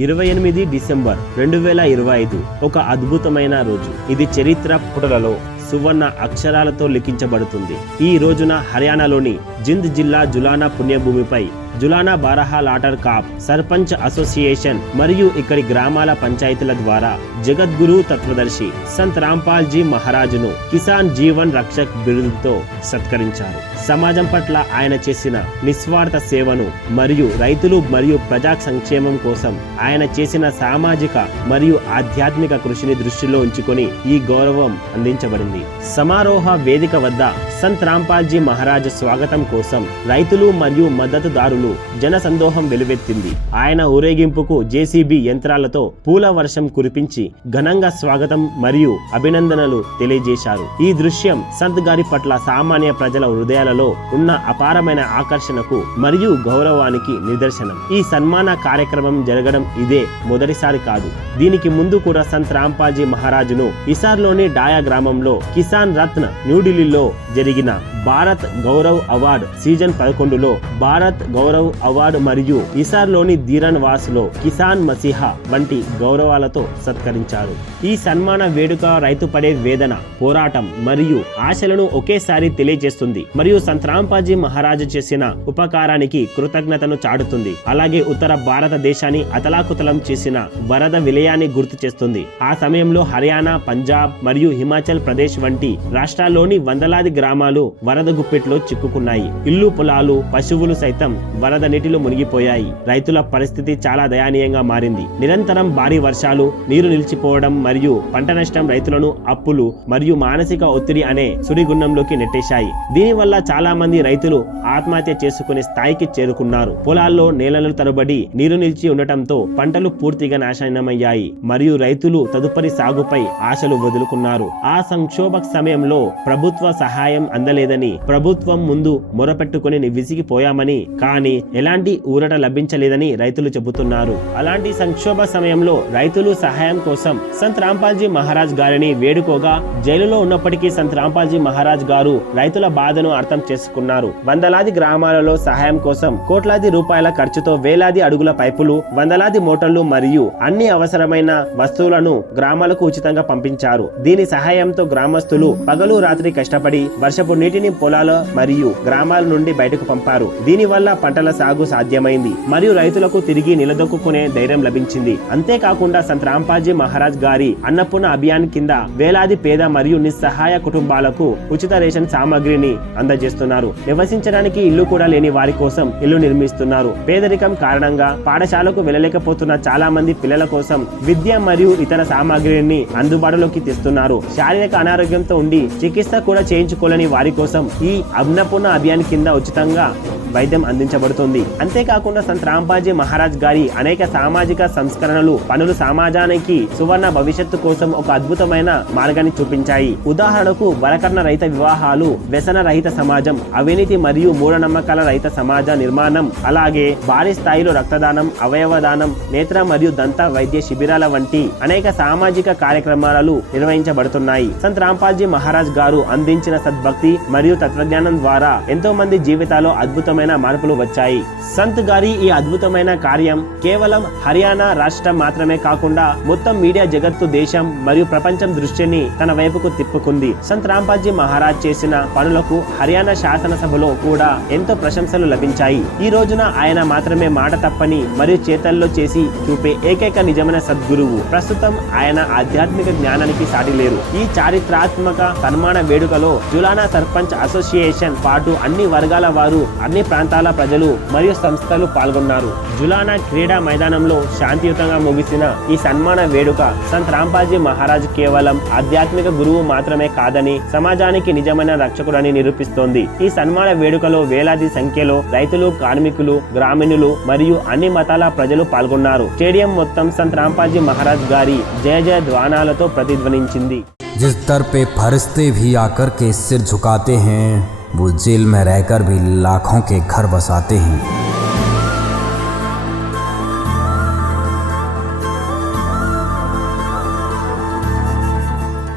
ఇరవై ఎనిమిది డిసెంబర్ రెండు వేల ఇరవై ఐదు ఒక అద్భుతమైన రోజు. ఇది చరిత్ర పుటలలో సువర్ణ అక్షరాలతో లిఖించబడుతుంది. ఈ రోజున హర్యానాలోని జింద్ జిల్లా జులానా పుణ్యభూమిపై జులానా బారహా లాటర్ కాప్ సర్పంచ్ అసోసియేషన్ మరియు ఇక్కడి గ్రామాల పంచాయతీల ద్వారా జగద్గురు తత్వదర్శి సంత్ రాంపాల్ జీ మహారాజును కిసాన్ జీవన్ రక్షక్ బిరుదుతో సత్కరించారు. సమాజం పట్ల ఆయన చేసిన నిస్వార్థ సేవను మరియు రైతులు మరియు ప్రజా సంక్షేమం కోసం ఆయన చేసిన సామాజిక మరియు ఆధ్యాత్మిక కృషిని దృష్టిలో ఉంచుకొని ఈ గౌరవం అందించబడింది. సమారోహ వేదిక వద్ద సంత్ రాంపాల్జీ మహారాజ్ స్వాగతం కోసం రైతులు మరియు మద్దతుదారులు జన సందోహం వెలువెత్తింది. ఆయన ఊరేగింపుకు జేసీబీ యంత్రాలతో పూల వర్షం కురిపించి ఘనంగా స్వాగతం మరియు అభినందనలు తెలియజేశారు. ఈ దృశ్యం సంత్ గారి పట్ల సామాన్య ప్రజల హృదయాలలో ఉన్న అపారమైన ఆకర్షణకు మరియు గౌరవానికి నిదర్శనం. ఈ సన్మాన కార్యక్రమం జరగడం ఇదే మొదటిసారి కాదు. దీనికి ముందు కూడా సంత్ రాంపాజీ మహారాజును ఇసార్లోని డాయా గ్రామంలో కిసాన్ రత్న న్యూఢిల్లీలో జరిగింది. జరిగిన భారత్ గౌరవ్ అవార్డు సీజన్ పదకొండులో భారత్ గౌరవ్ అవార్డు మరియు ఇసార్లోని ధీరన్ వాసులో కిసాన్ మసీహా వంటి గౌరవాలతో సత్కరించారు. ఈ సన్మాన వేడుక రైతు పడే వేదన పోరాటం మరియు ఆశలను ఒకేసారి తెలియజేస్తుంది మరియు సంత్రాంపాజీ మహారాజు చేసిన ఉపకారానికి కృతజ్ఞతను చాటుతుంది. అలాగే ఉత్తర భారతదేశాన్ని అతలాకుతలం చేసిన వరద విలయాన్ని గుర్తు చేస్తుంది. ఆ సమయంలో హర్యానా పంజాబ్ మరియు హిమాచల్ ప్రదేశ్ వంటి రాష్ట్రాల్లోని వందలాది గ్రామాలు వరద గుప్పెట్లో చిక్కుకున్నాయి. ఇల్లు పొలాలు పశువులు సైతం వరద నీటిలో మునిగిపోయాయి. రైతుల పరిస్థితి చాలా దయనీయంగా మారింది. నిరంతరం భారీ వర్షాలు నీరు నిలిచిపోవడం మరియు పంట నష్టం రైతులను అప్పులు మరియు మానసిక ఒత్తిడి అనే సుడిగుండంలోకి నెట్టేశాయి. దీనివల్ల చాలా మంది రైతులు ఆత్మహత్య చేసుకునే స్థాయికి చేరుకున్నారు. పొలాల్లో నేలలు తరబడి నీరు నిలిచి ఉండటంతో పంటలు పూర్తిగా నాశనమయ్యాయి మరియు రైతులు తదుపరి సాగుపై ఆశలు వదులుకున్నారు. ఆ సంక్షోభ సమయంలో ప్రభుత్వ సహాయం సహాయం అందలేదని ప్రభుత్వం ముందు మొరపెట్టుకుని విసిగిపోయామని కానీ ఎలాంటి ఊరట లభించలేదని రైతులు చెబుతున్నారు. అలాంటి సంక్షోభ సమయంలో రైతులు సహాయం కోసం సంత్ రాంపాల్జీ మహారాజ్ గారిని వేడుకోగా జైలులో ఉన్నప్పటికీ సంత్ రాంపాల్జీ మహారాజ్ గారు రైతుల బాధను అర్థం చేసుకున్నారు. వందలాది గ్రామాలలో సహాయం కోసం కోట్లాది రూపాయల ఖర్చుతో వేలాది అడుగుల పైపులు వందలాది మోటార్లు మరియు అన్ని అవసరమైన వస్తువులను గ్రామాలకు ఉచితంగా పంపించారు. దీని సహాయంతో గ్రామస్తులు పగలు రాత్రి కష్టపడి వర్షపు నీటిని పొలాల మరియు గ్రామాల నుండి బయటకు పంపారు. దీని వల్ల పంటల సాగు సాధ్యమైంది. మరియు రైతులకు తిరిగి నిలదొక్కునే ధైర్యం లభించింది. అంతేకాకుండా సంత్ రాంపాజీ మహారాజ్ గారి అన్నపూర్ణ అభియాన్ కింద వేలాది పేద మరియు నిస్సహాయ కుటుంబాలకు ఉచిత రేషన్ సామాగ్రిని అందజేస్తున్నారు. నివసించడానికి ఇల్లు కూడా లేని వారి కోసం ఇల్లు నిర్మిస్తున్నారు. పేదరికం కారణంగా పాఠశాలకు వెళ్ళలేకపోతున్న చాలా మంది పిల్లల కోసం విద్య మరియు ఇతర సామాగ్రిని అందుబాటులోకి తెస్తున్నారు. శారీరక అనారోగ్యంతో ఉండి చికిత్స కూడా చేయించుకోలేని వారి కోసం ఈ అన్నపూర్ణ అభియాన్ కింద ఉచితంగా వైద్యం అందించబడుతుంది. అంతేకాకుండా సంత్ రాంబాజీ మహారాజ్ గారి అనేక సామాజిక సంస్కరణలు పనులు సమాజానికి సువర్ణ భవిష్యత్తు కోసం ఒక అద్భుతమైన మార్గాన్ని చూపించాయి. ఉదాహరణకు వరకర్ణ రహిత వివాహాలు వ్యసన రహిత సమాజం అవినీతి మరియు మూఢనమ్మకాల రహిత సమాజ నిర్మాణం అలాగే భారీ స్థాయిలో రక్తదానం అవయవ దానం నేత్ర మరియు దంత వైద్య శిబిరాల వంటి అనేక సామాజిక కార్యక్రమాలు నిర్వహించబడుతున్నాయి. సంత్ రాంపాల్జీ మహారాజ్ గారు అందించిన సద్భక్తి మరియు తత్వజ్ఞానం ద్వారా ఎంతో మంది జీవితాల్లో అద్భుతమైన మార్పులు వచ్చాయి. సంత్ గారి ఈ అద్భుతమైన కార్యం కేవలం హర్యానా రాష్ట్రం మాత్రమే కాకుండా మొత్తం మీడియా జగత్తు దేశం మరియు ప్రపంచం దృష్టిని తన వైపుకు తిప్పుకుంది. సంత్ రాంపాజీ మహారాజ్ చేసిన పనులకు హర్యానా శాసనసభలో కూడా ఎంతో ప్రశంసలు లభించాయి. ఈ రోజున ఆయన మాత్రమే మాట తప్పని మరియు చేతల్లో చేసి చూపే ఏకైక నిజమైన సద్గురువు. ప్రస్తుతం ఆయన ఆధ్యాత్మిక జ్ఞానానికి సాటి లేరు ఈ చారిత్రాత్మక సన్మాన వేడుకలో జులానా సర్పంచ్ అసోసియేషన్ పాటు అన్ని వర్గాల వారు అన్ని ప్రాంతాల ప్రజలు మరియు సంస్థలు పాల్గొన్నారు జులానా క్రీడా మైదానంలో శాంతియుతంగా ముగిసిన ఈ సన్మాన వేడుక సంత్ రాంపాజీ మహారాజ్ కేవలం ఆధ్యాత్మిక గురువు మాత్రమే కాదని సమాజానికి నిజమైన రక్షకుడని నిరూపిస్తోంది ఈ సన్మాన వేడుకలో వేలాది సంఖ్యలో రైతులు కార్మికులు గ్రామీణులు మరియు అన్ని మతాల ప్రజలు పాల్గొన్నారు స్టేడియం మొత్తం సంత్ రాంపాజీ మహారాజ్ గారి జయ జయ ధ్వానాలతో ప్రతిధ్వనించింది जिस दर पे फरिश्ते भी आकर के सिर झुकाते हैं वो जेल में रहकर भी लाखों के घर बसाते हैं।